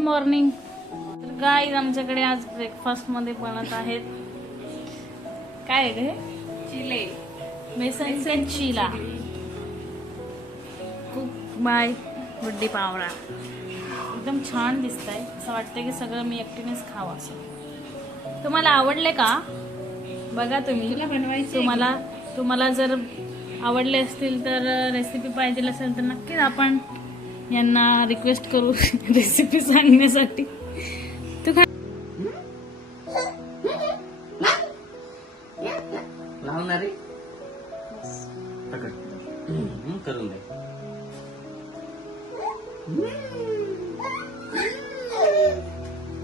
Morning तर guys आमच्याकडे आज ब्रेकफास्टमध्ये बनत आहेत. काय आहे ग चिले. बेसनचे चिला. कुक बाय गुड्डी पावरा एकदम छान दिसत आहे असं वाटतं की सगळं मी एकटीनेच खावं असं. तुम्हाला आवडले का? बघा तुम्ही. बनवायचं तुम्हाला तुम्हाला जर आवडले असतील तर रेसिपी पाहिजे असेल तर नक्कीच आपण यांना रिक्वेस्ट करू रेसिपी सांगण्यासाठी तू खा लावणार आहे पकड. हम्म, करून दे.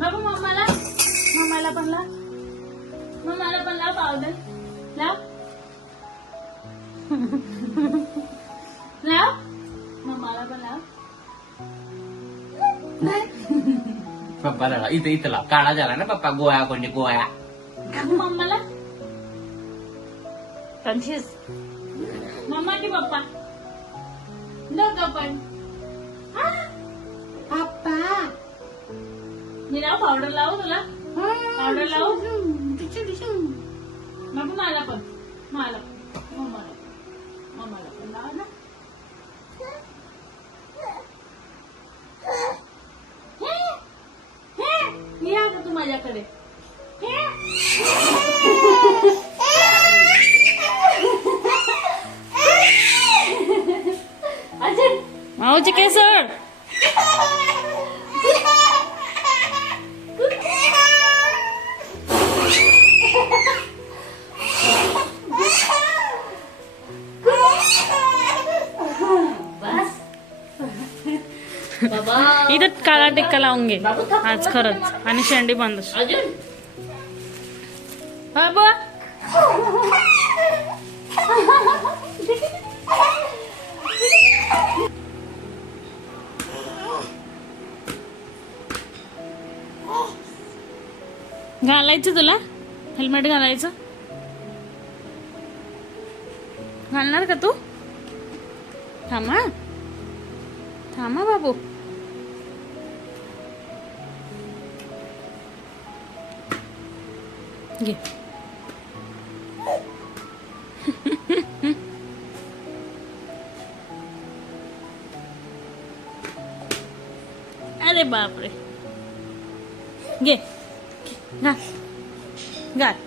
बाबू मम्माला मम्माला पण लाव. मम्माला पण लाव पावडर. लाव. पप्पाला लाव. इथं इथं लाव. काळा झाला ना पप्पा गोळ्या कोणी गोळ्या. मम्माला? कन्फ्युज मम्मा की पप्पा? दोघं पण. पप्पा. मी लाव पावडर लावू तुला. पावडर लावू? मला पण. मला. माझ्याकडे हे. अजून माऊची केसर इथं काळा टिक्का लावून घे. आज खरंच. आणि शेंडी बंद बाबा घालायचं तुला? हेल्मेट घालायचं? घालणार का तू? थांबा थांबा बाबू घे अरे बापरे घे घाल घाल घे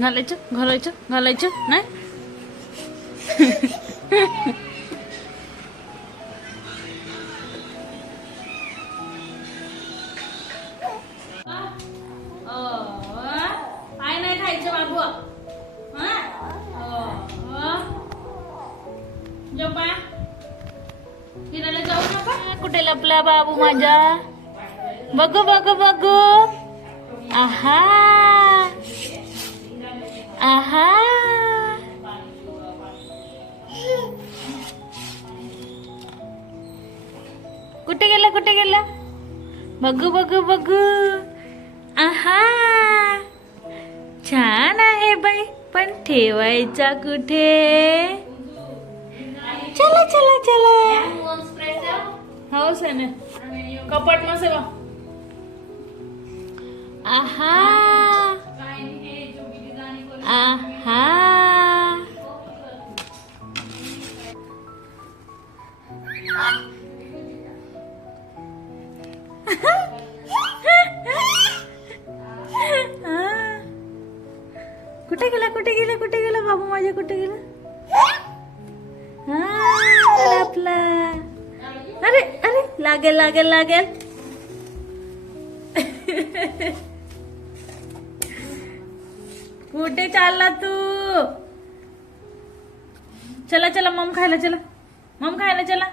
घालायचं घालायचं घालायचं नाही काय नाही खायचं बाबू हा? झोपा. फिरायला जाऊ नका कुठे लपला बाबू माझा बघू बघू बघू आहा कुठे गेला कुठे गेला बघू बघू बघू आहा छान आहे बाई पण ठेवायचा कुठे चला चला चला हो सर कपट सगळं आहा आहा ah. कुठे गेला? कुठे गेला? कुठे गेला बाबू माझ्या? कुठे गेला? Ah, हा आपला. अरे अरे लागेल लागेल लागेल. कुठे चालला तू. चला चला मम खायला चला. मम खायला चला.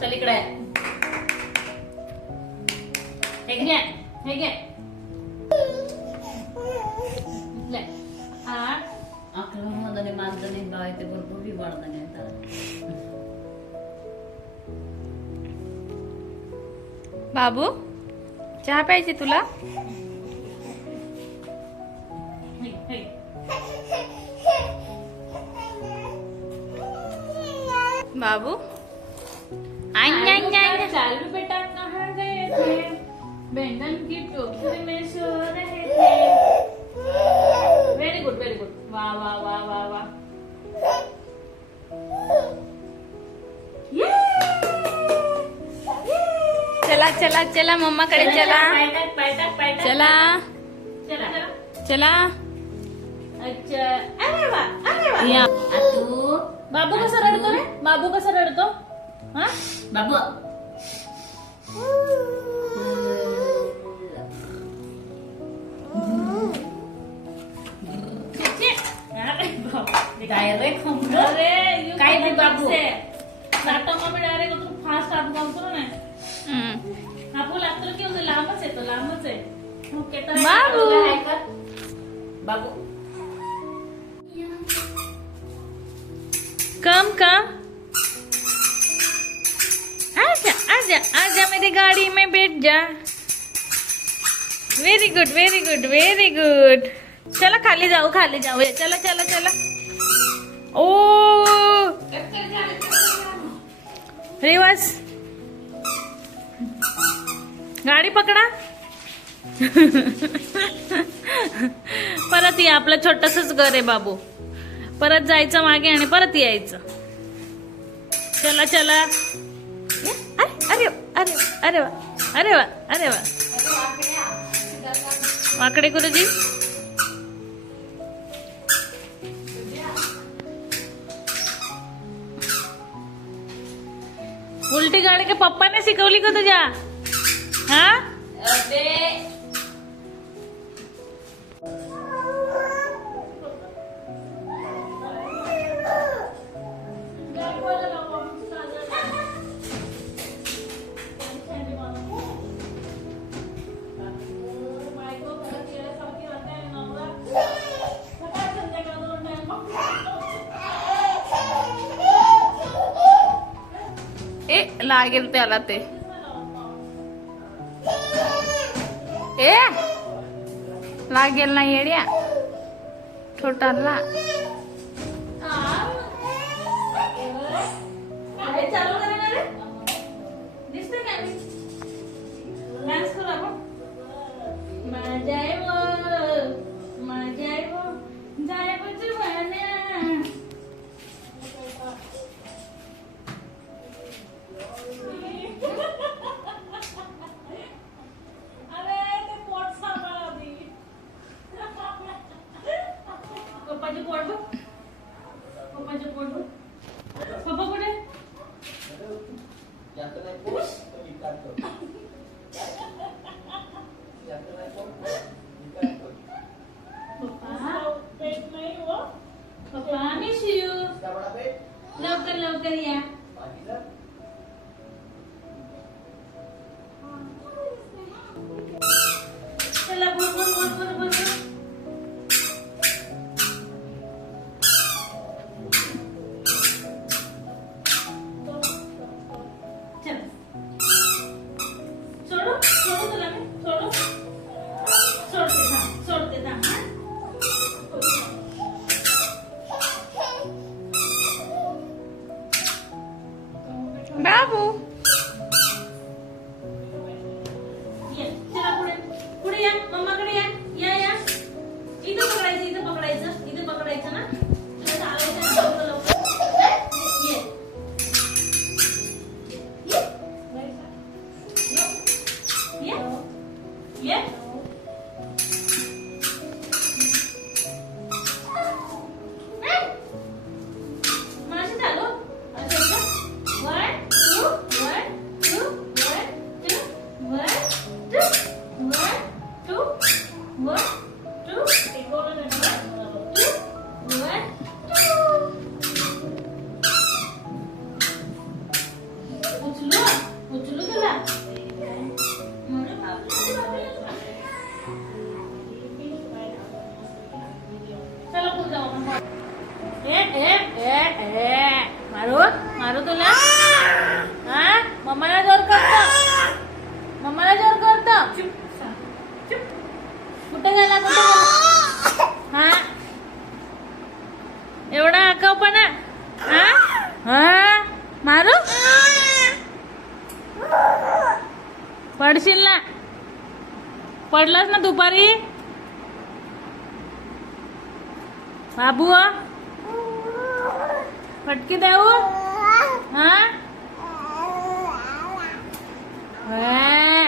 चल इकडे. बाबू? चहा प्यायची तुला? बाबू? चालू बेटा कहाँ गए थे बैंगन की टोकरी में सो रहे थे व्हेरी गुड व्हेरी गुड वाह वाह वाह वाह वाह चला चला चला मम्मा कडे चला. चला. चला. अच्छा. बाबू कसा रडतो रे? बाबू कसा रडतो? हा? बाबू. डायरेक्ट यू काय बाबू. नाटक में डायरेक्ट तू? फास्ट आप काम करो ना. लांबच आहे तो लांबच आहे. ओके तर बाबू! बाबू. कम कम. आजा आजा आजा मेरी गाड़ी में बैठ जा. Very good very good very good चला खाली जाऊ खाली जाऊ. चला चला चला. ओ! रिवाज. गाडी पकडा. परत या आपलं छोटसच घर आहे बाबू. परत जायचं मागे आणि परत यायचं. चला चला. अरे अरे अरे अरे वा अरे वा अरे वा. वाकडे गुरुजी. उलटी गाडी का पप्पाने शिकवली का तुझ्या? हा? काय लागेल त्याला ते. ए लागेल ना येड्या. छोटाला. चालू करेन रे? दिसते काय लवकर लवकर या. ये बाबू फटके देऊ? हा? हा.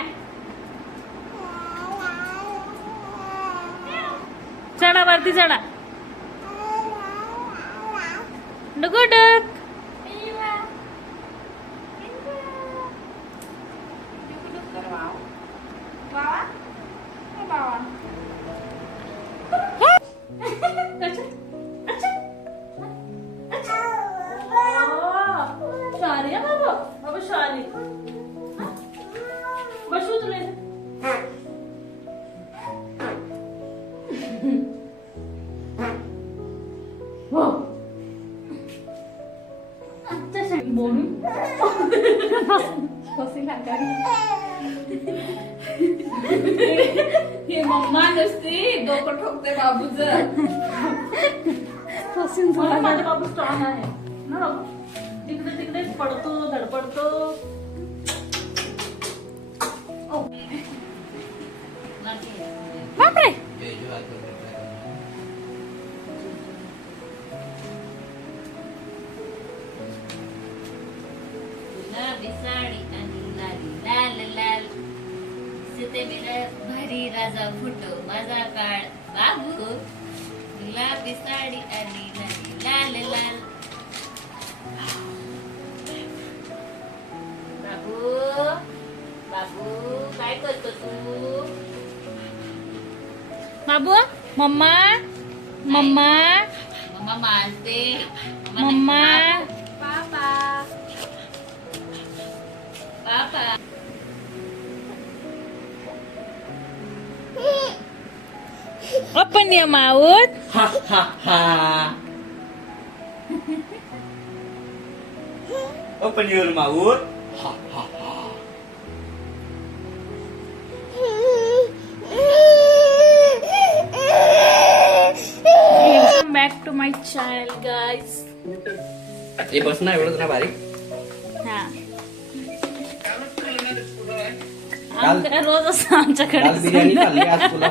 चढा वरती चढा. डुगुडुक डोकं ठोकते बाबूच. म्हणून माझा बाबू स्ट्रॉंग आहे. ना बाबू? तिकडे तिकडे पडतो धडपडतो. बापरे. गुलाबी सीते मेरा भारी राजा फोटो. माझा काळ बाबू. गुलाबी साडी आणि लाली लाल लाल. बाबू बाबू काय करतो तू? बाबू मम्मा मम्मा. मम्मा मारते. मम्मा. ओपन your mouth हा हा हा Open your mouth. Ha ha ha. welcome back to my channel guys हे बस ना एवढं ना बारीक हा आमच्या रोज असं आमच्याकडे काल बिर्याणी खाल्ली आज तुला